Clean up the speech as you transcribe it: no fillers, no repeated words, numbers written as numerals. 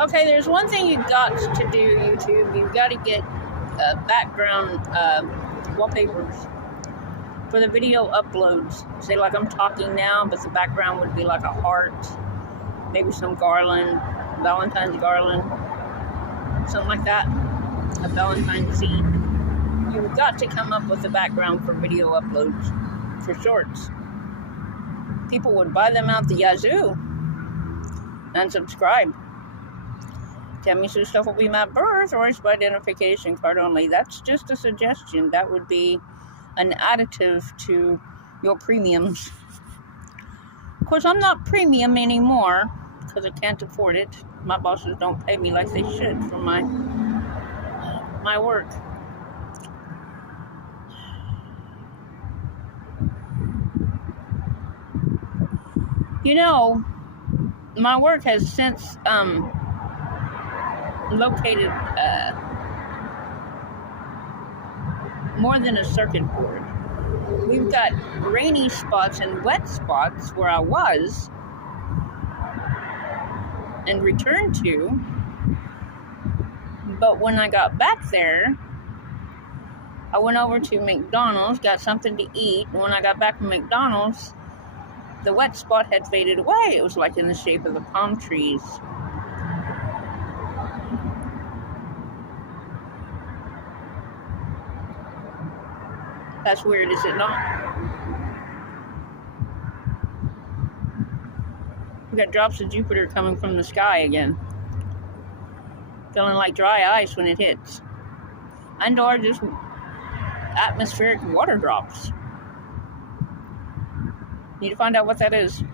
Okay, there's one thing you've got to do, YouTube. You've got to get background wallpapers for the video uploads. Say like I'm talking now, but the background would be like a heart, maybe some garland, Valentine's garland, something like that, a Valentine's scene. You've got to come up with the background for video uploads, for shorts. People would buy them out the yazoo and subscribe. Tell me some stuff will be my birth or it's by identification card only. That's just a suggestion. That would be an additive to your premiums. Of course, I'm not premium anymore because I can't afford it. My bosses don't pay me like they should for my work. You know, my work has since located more than a circuit board. We've got rainy spots and wet spots where I was and returned to, but when I got back there, I went over to McDonald's, got something to eat, and when I got back from McDonald's, the wet spot had faded away. It was like in the shape of the palm trees. That's weird, is it not? We got drops of Jupiter coming from the sky again. Feeling like dry ice when it hits. And or just atmospheric water drops. Need to find out what that is.